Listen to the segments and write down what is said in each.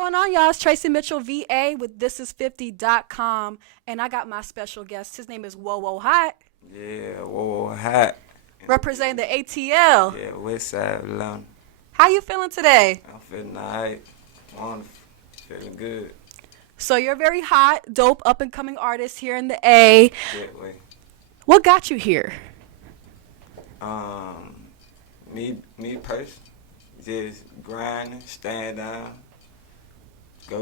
going on, y'all? It's Tracy Mitchell, VA with ThiSis50.com. And I got my special guest. His name is Whoa Hot, Yeah, whoa, hot. representing the ATL. Yeah, West Side Atlanta. How you feeling today? I'm feeling alright. Wonderful. Feeling good. So you're a very hot, dope, up-and-coming artist here in the A. That way. What got you here? Um, me personally, just grinding, stand down, I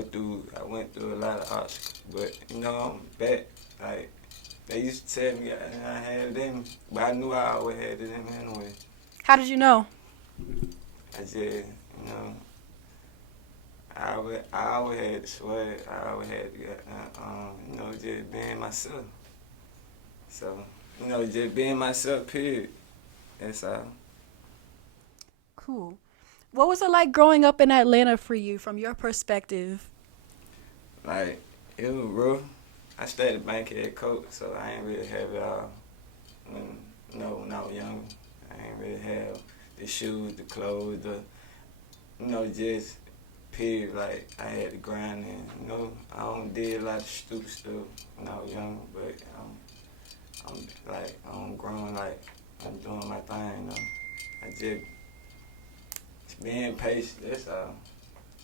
went through a lot of obstacles, but I'm back. Like, they used to tell me I had it in me, but I knew I always had it in me anyway. How did you know? I just, I always had the swag. I always had to, just being myself. So, just being myself, period. That's all. Cool. What was it like growing up in Atlanta for you, from your perspective? Like, it was rough. I stayed at Bankhead Coach, so I ain't really have it all. When I was young, I ain't really have the shoes, the clothes, just period. Like, I had to grind and, I don't did a lot of stupid stuff when I was young, but I'm growing, like, I'm doing my thing, I just being patient, that's all.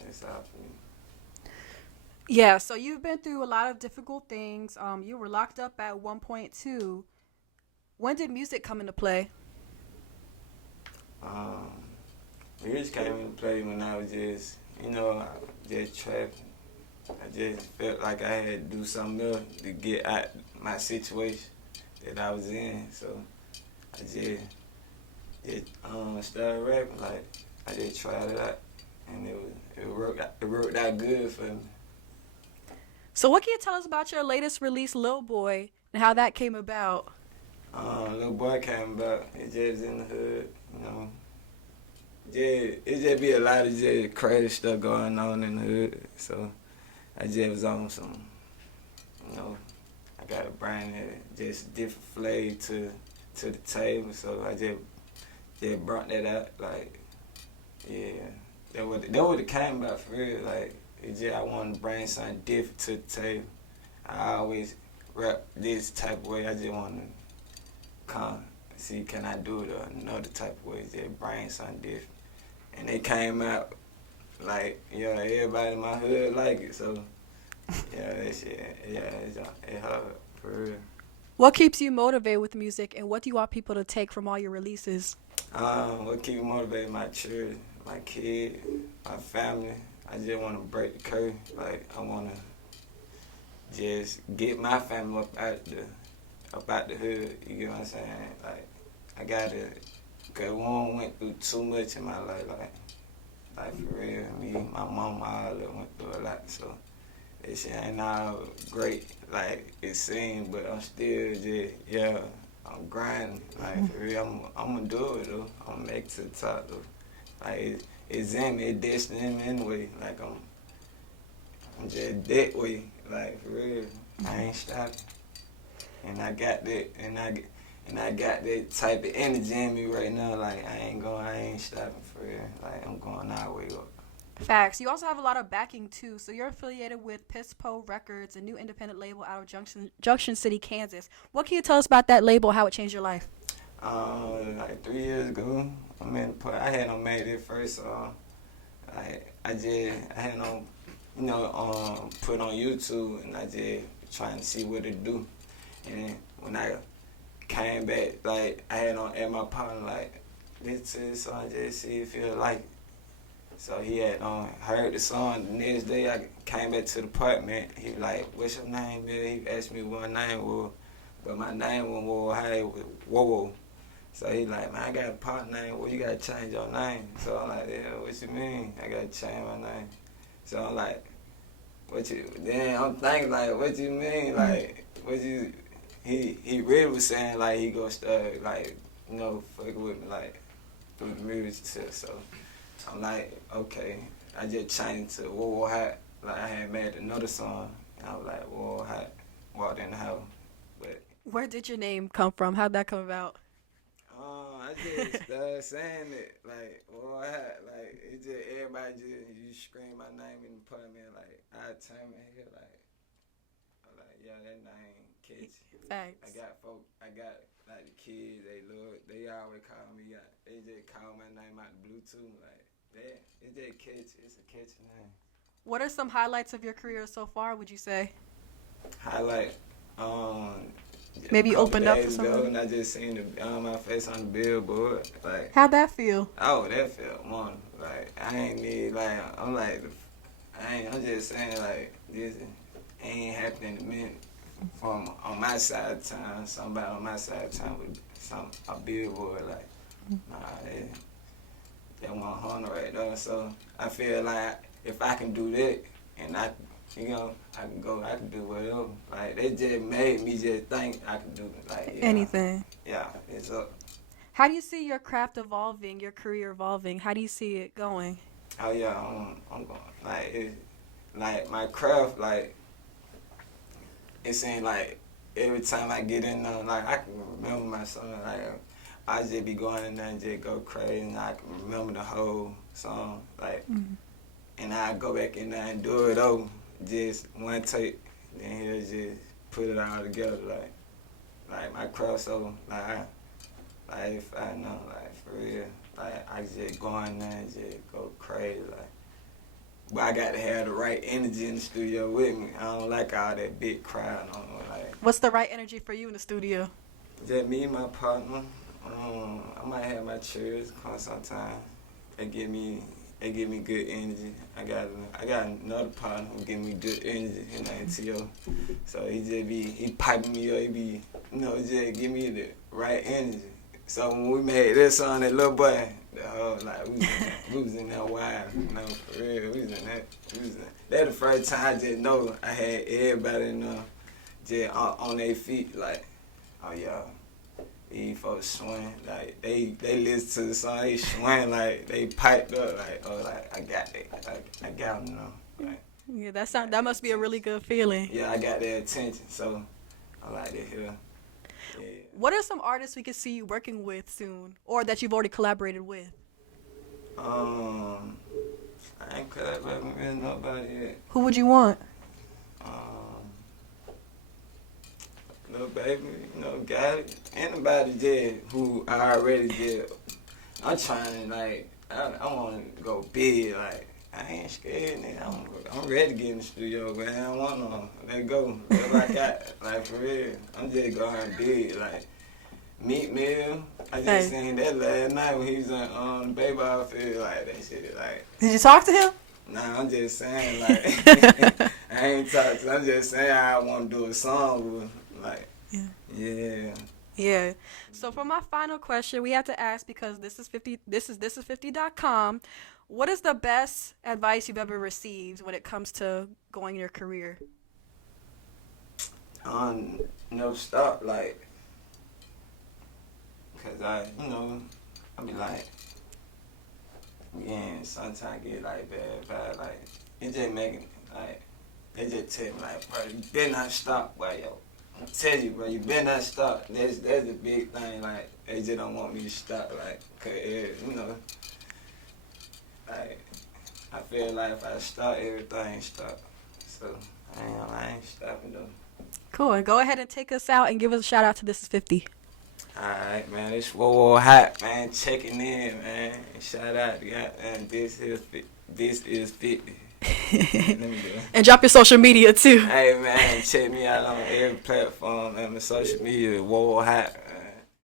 That's all for me. Yeah, so you've been through a lot of difficult things. You were locked up at 1.2. When did music come into play? Music came into play when I was just, just trapping. I just felt like I had to do something else to get out my situation that I was in. So I just started rapping. Like, I just tried it out, and it worked out good for me. So what can you tell us about your latest release, Lil Boy, and how that came about? Little boy came about. It just was in the hood, It just be a lot of just crazy stuff going on in the hood. So I just was on some, I got to bring it just different flavor to the table. So I just brought that out. Like, yeah, that what it came about for real. Like, I wanted to bring something different to the table. I always rap this type of way. I just want to come see, can I do it another type of way? Just bring something different. And it came out like, everybody in my hood like it. So, that shit, it hard, for real. What keeps you motivated with music, and what do you want people to take from all your releases? What keep me motivated? My children, my kid, my family. I just want to break the curse. Like, I want to just get my family up out the hood. You get what I'm saying? Like, I gotta, cause one went through too much in my life. Like for real. Me, my mama, all of them went through a lot. So that shit ain't all great, like it seems, but I'm still just, I'm grinding. Like, for real, I'm gonna do it though. I'm gonna make it to the top though. Like, it's in me, it's destined in me anyway. Like, I'm just that way. Like, for real, I ain't stopping. And I got that, and I got that type of energy in me right now. Like, I ain't stopping for real. Like, I'm going all the way up. Facts. You also have a lot of backing too. So you're affiliated with Pispo Records, a new independent label out of Junction City, Kansas. What can you tell us about that label? How it changed your life? Like 3 years ago, I had no made it first song. I had no, put on YouTube, and I just trying to see what it do. And then when I came back, like, I had on at my partner, like, this is the song, just see if you like it. So he had heard the song. The next day I came back to the apartment. He was like, what's your name, Bill? He asked me what my name was, but my name was Whoa. So he like, man, I got a partner name. Well, you gotta change your name. So I'm like, yeah, what you mean? I gotta change my name. So I'm like, then I'm thinking, like, what you mean? Like, he really was saying, like, he gonna start, like, fucking with me, like, through the music stuff. So I'm like, okay. I just changed to Whoa Hot. Like, I had made another song, and I was like, Whoa Hot, walked in the house. But Where did your name come from? How'd that come about? I just started saying it. Like, boy, like, it just, everybody just, you scream my name in the apartment, like, I turn my head, like, I'm like, yeah, that name catchy. Facts. I got, like, the kids, they always call me, they just call my name out the blue, too. Like, that, it's just catchy. It's a catchy name. What are some highlights of your career so far, would you say? Highlight, Maybe a couple opened up for days ago, someone. and I just seen my face on the billboard. Like, How'd that feel? oh, that felt wonderful. Like, I ain't need, like, I'm just saying, like, this ain't happening to me from on my side of town. Somebody on my side of town with a billboard, like, nah, that 100 right there. So I feel like if I can do that, and I can do whatever. Like, they just made me just think I can do it. Like, yeah, Anything. yeah, it's up. How do you see your craft evolving, your career evolving? How do you see it going? Oh yeah, I'm going. Like my craft, like it seems like every time I get in there, like I can remember my song. Like I just be going in there and just go crazy, and I can remember the whole song. Like, and I go back in there and do it over, just one take. Then he'll just put it all together. Like my craft, so like if I know, like for real, like I just go in there and just go crazy, like. But I got to have the right energy in the studio with me. I don't like all that big crowd. Like, What's the right energy for you in the studio? just me and my partner. I might have my cheers come sometime. They give me good energy. I got another partner who give me good energy in the NTO. So he piping me up. He be just give me the right energy. So when we made this song, that little boy, like we was in that wild, for real. We was in that. That the first time I just know I had everybody just on their feet, like, oh yeah, these folks swing, like they listen to the song, they swing, like they piped up, like, oh, like I got it, I got them, like. Yeah, that must be a really good feeling. Yeah, I got their attention, so I like to hear. Yeah. What are some artists we could see you working with soon, or that you've already collaborated with? I ain't collaborating with nobody yet. Who would you want? Little baby, got it. Anybody did who I already did. I'm trying, like, I want to go big, like, I ain't scared, nigga. I'm ready to get in the studio, but I don't want no. Let go. Whatever I got, like, for real. I'm just going big, like, Meat Mill. I just seen that last night when he was on the baseball field, like, that shit, like. Did you talk to him? Nah, I'm just saying, like, I ain't talking to him. I'm just saying I want to do a song with, like, yeah. So for my final question, we have to ask, because this is 50.com. What is the best advice you've ever received when it comes to going in your career? Never stop, like, cause I be like, yeah, sometimes I get like bad vibe, like, it just making, like, they just tell me, like, bro, you better not stop, bro, yo. I tell you, bro, you better not stop. That's the big thing, like, they just don't want me to stop, like, cause, like, I feel like if I stop, everything stop. So, I ain't stopping though. Cool. And go ahead and take us out and give us a shout out to This Is 50. Alright, man, it's Whoa Hot, man, checking in, man. Shout out to and This Is 50. Let me do it. And drop your social media too. Hey, man, check me out on every platform, man, my social media, Whoa Hot.